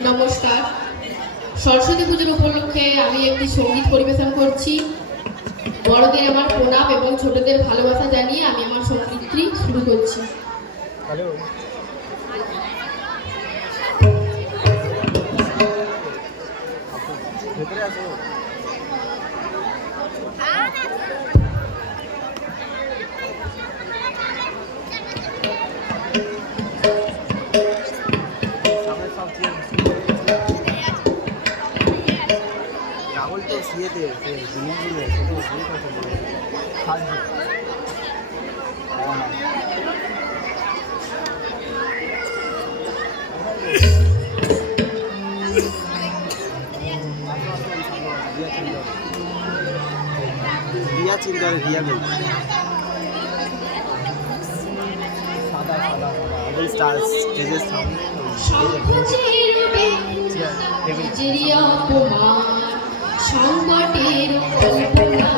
নমস্কার। সরস্বতী পুজোর উপলক্ষে আমি একটি সঙ্গীত পরিবেশন করছি। বড়দের আমার প্রণাম এবং ছোটদের ভালোবাসা জানিয়ে আমি আমার সঙ্গীতটি শুরু করছি। রাহুল তো সিয়েতে জিনিসগুলো শুধু ভুল কথা বলে সাহায্য রিয়া চিন্তারে রিয়া গেল সাদা সাদা সাদা স্টার স্টেজের সামনে সংকটের কল্পনা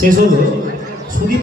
শেষ হলো।